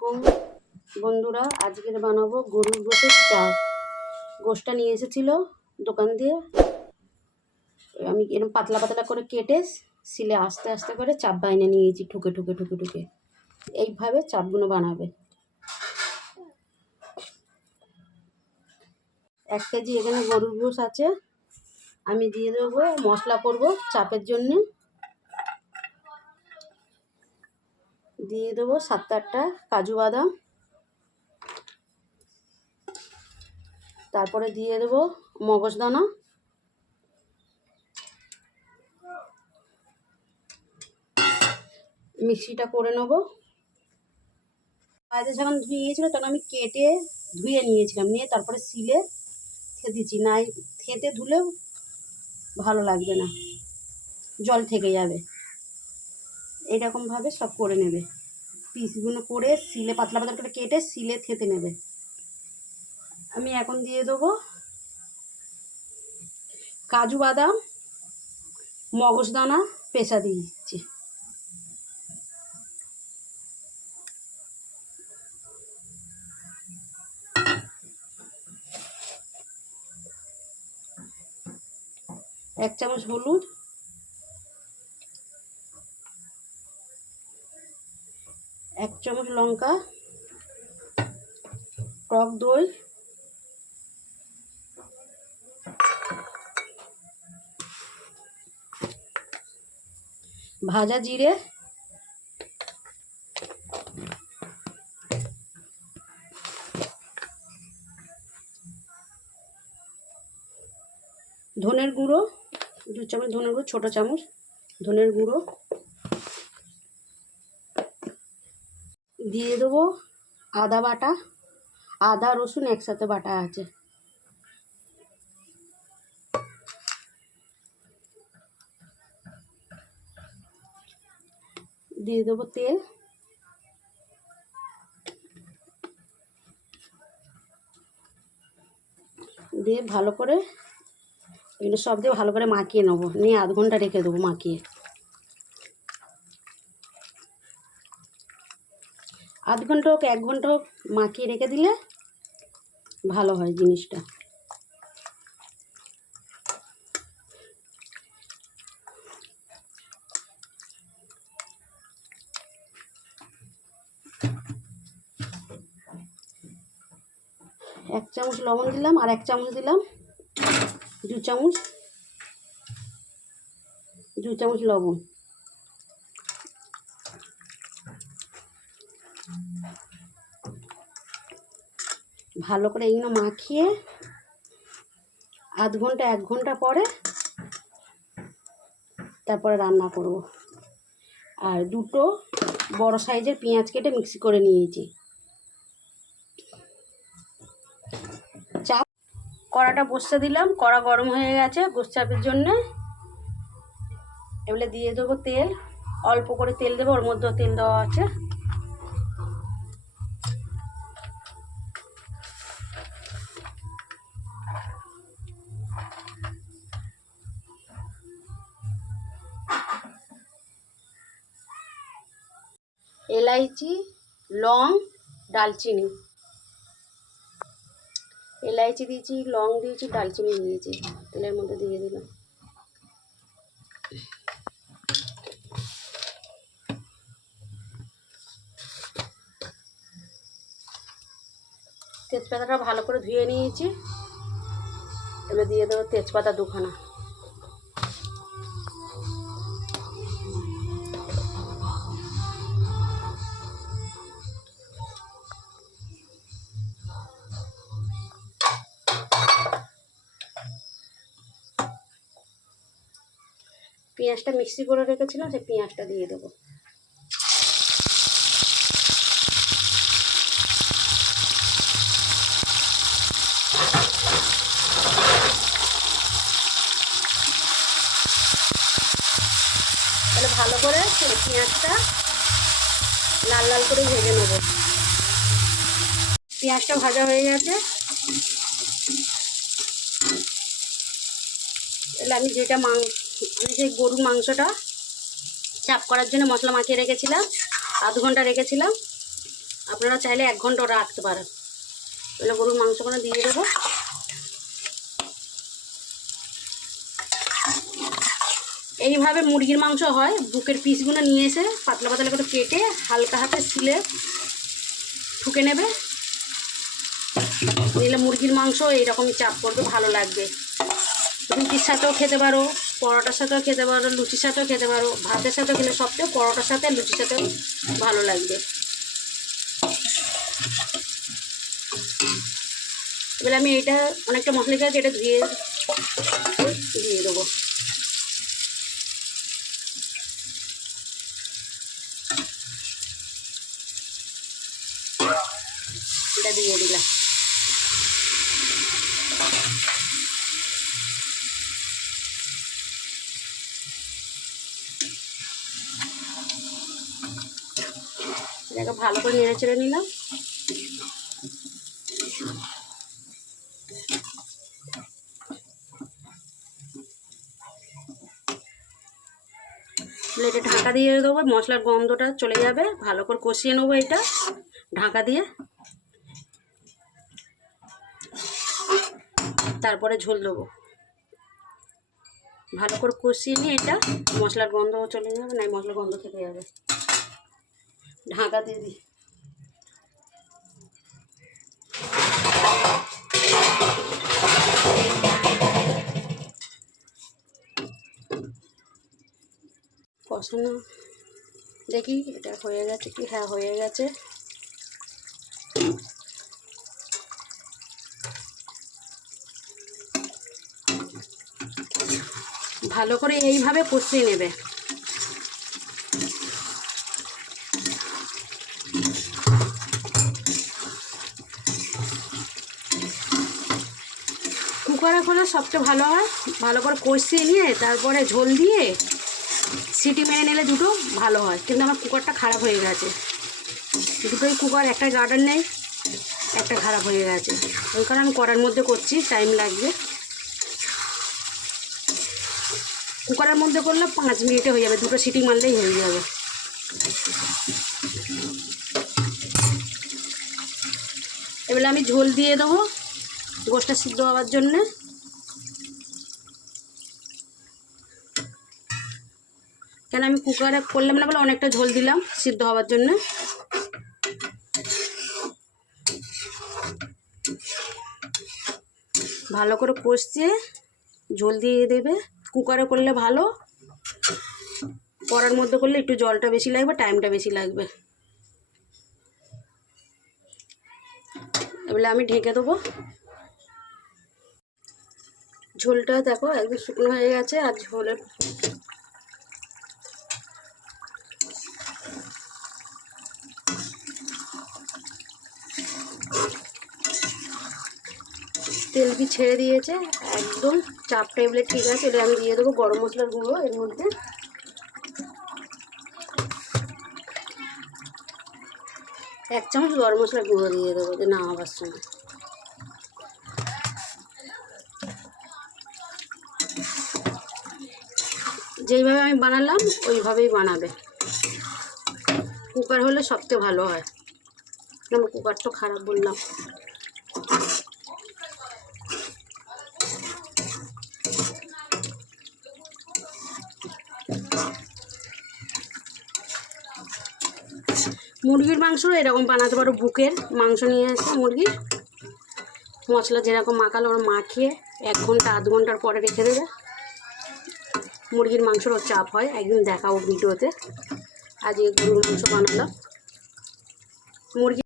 আলাইকুম বন্ধুরা, আজকের বানাবো গরুর গোশের চাপ। গোশটা নিয়ে এসেছিল দোকান দিয়ে, আমি এরকম পাতলা পাতলা করে কেটে সিলে আস্তে আস্তে করে চাপ বাইনে নিয়েছি, ঠুকে ঠুকে ঠুকে ঠুকে। এইভাবে চাপগুলো বানাবে। 1 কেজি এখানে গরুর গোশ আছে। আমি দিয়ে দেবো মশলা করব চাপের জন্য। দিয়ে দেবো 7-8টা কাজু বাদাম, তারপরে দিয়ে দেবো মগজদানা, মিক্সিটা করে নেব। বাইরে যখন ধুয়েছিল তখন আমি কেটে ধুয়ে নিয়েছিলাম, নিয়ে তারপরে সিলে থেতেছি। নাই থেতে ধুলেও ভালো লাগবে না, জল থেকে যাবে। এইরকমভাবে সব করে নেবে, পিসগুলো করে সিলে পাতলা পাতলা করে কেটে সিলে থেতে নেবে। আমি এখন দিয়ে দেবো কাজু বাদাম, মগজদানা পেঁচা দিয়ে দিচ্ছি। এক চামচ হলুদ, 1 চামচ লঙ্কা, টক দই, ভাজা জিরে, ধনের গুঁড়ো 2 চামচ, ধনের গুঁড়ো ছোটো চামচ ধনের গুঁড়ো দিয়ে দেবো। আদা বাটা, আদা রসুন একসাথে বাটা আছে। দিয়ে দেবো তেল, দিয়ে ভালো করে এগুলো সব দিয়ে ভালো করে মাখিয়ে নেবো। নিয়ে আধ ঘন্টা রেখে দেবো মাখিয়ে। আধ ঘন্টা হোক 1 ঘন্টা হোক মাখিয়ে রেখে দিলে ভালো হয় জিনিসটা। এক চামচ লবণ দিলাম, আর 1 চামচ দিলাম 2 চামচ লবণ। ভালো করে এইগুলো মাখিয়ে আধ ঘন্টা 1 ঘন্টা পরে তারপরে রান্না করব। আর 2টো বড় সাইজের পেঁয়াজ কেটে মিক্সি করে নিয়েছি। চাপ কড়াটা বসতে দিলাম, কড়া গরম হয়ে গেছে গোশ চাপের জন্যে। এবারে দিয়ে দেবো তেল, অল্প করে তেল দেবো, ওর মধ্যেও তেল দেওয়া আছে। এলাইচি, লং, ডালচিনি, এলাইচি দিয়েছি, লং দিয়েছি, ডালচিনি দিয়েছি, তেলের মধ্যে দিয়ে দিলাম। তেজপাতাটা ভালো করে ধুয়ে নিয়েছি, এবার দিয়ে দেবো তেজপাতা 2খানা। পেঁয়াজটা মিক্সি করে রেখেছিলাম, সেই পেঁয়াজটা দিয়ে দেবো। তাহলে ভালো করে পেঁয়াজটা লাল লাল করে ভেজে নেব। পেঁয়াজটা ভাজা হয়ে গেছে। তাহলে আমি সেই গরুর মাংসটা চাপ করার জন্য মশলা মাখিয়ে রেখেছিলাম, আধ ঘন্টা রেখেছিলাম। আর আপনারা চাইলে 1 ঘন্টা রাখতে পারেন। তাহলে গরুর মাংসগুলো দিয়ে দেবো। এইভাবে মুরগির মাংস হয়। বুকের পিসগুলো নিয়ে এসে পাতলা পাতলা করে কেটে হালকা হাতে সিলে ঠুকে নেবে, নিলে মুরগির মাংস এইরকমই চাপ করবে, ভালো লাগবে। রুটির সাথেও খেতে পারো, পরোটার সাথেও খেতে পারো, লুচির সাথেও খেতে পারো, ভাতের সাথেও খেলে সবচেয়ে পরোটার সাথে লুচির সাথেও ভালো লাগবে। এবার আমি এটা অনেকটা মশলা আছে, এটা দিয়ে দেবো। এটা দিয়ে দিলাম। এটাকে ভালো করে নেড়ে চেড়ে নিলাম। এটা ঢাকা দিয়ে দেবো, মশলার গন্ধটা চলে যাবে। ভালো করে কষিয়ে নেবো এটা ঢাকা দিয়ে, তারপরে ঝোল দেবো। ভালো করে কষিয়ে নিয়ে এটা মশলার গন্ধ চলে যাবে, না মশলার গন্ধ থেকে যাবে। ঢাকা দিয়ে দিই। কষানো দেখি এটা হয়ে গেছে কি? হ্যাঁ হয়ে গেছে। ভালো করে এইভাবে কষিয়ে নেবে। কুকারে করলে সবচেয়ে ভালো হয়। ভালো করে কষিয়ে নিয়ে তারপরে ঝোল দিয়ে সিটি মেরে নিলে দুটো ভালো হয়। কিন্তু আমার কুকারটা খারাপ হয়ে গেছে, দুটোই কুকার, একটা গার্ডার নেই, একটা খারাপ হয়ে গেছে। ওই কারণে আমি কড়ার মধ্যে করছি, টাইম লাগবে। কুকারের মধ্যে করলে 5 মিনিটে হয়ে যাবে, দুটো সিটি মারলেই হয়ে যাবে। এবারে আমি ঝোল দিয়ে দেবো গোশটা সিদ্ধ হওয়ার জন্যে। কেন আমি কুকারে করলাম না বলে অনেকটা ঝোল দিলাম সিদ্ধ হওয়ার জন্য। ভালো করে কষিয়ে ঝোল দিয়ে দেবে। কুকারে করলে ভালো, কড়ার মধ্যে করলে একটু জলটা বেশি লাগবে, টাইমটা বেশি লাগবে। এবারে আমি ঢেকে দেবো। ঝোলটা দেখো একদম শুকনো হয়ে গেছে। আর ঝোলের তেল কি ছেড়ে দিয়েছে, একদম চাপ টেবিলে ঠিক আছে। এটা আমি দিয়ে দেবো গরম মশলার গুঁড়ো এর মধ্যে। 1 চামচ গরম মশলার গুঁড়ো দিয়ে দেবো যে নামাবার সময়। যেইভাবে আমি বানালাম ওইভাবেই বানাবে। কুকার হলে সবচেয়ে ভালো হয়। আমার কুকারটা খারাপ বললাম। মুরগির মাংস এরকম বানাতে পারো। বুকের মাংস নিয়ে এসে মুরগির মশলা যেরকম মাখালো ওরা মাখিয়ে 1 ঘন্টা 1/2 ঘন্টার পরে রেখে দেবে। মুরগির মাংসরও চাপ হয়, একদিন দেখাবো ভিডিওতে। আজকে গরুর মাংস বানালাম। মুরগি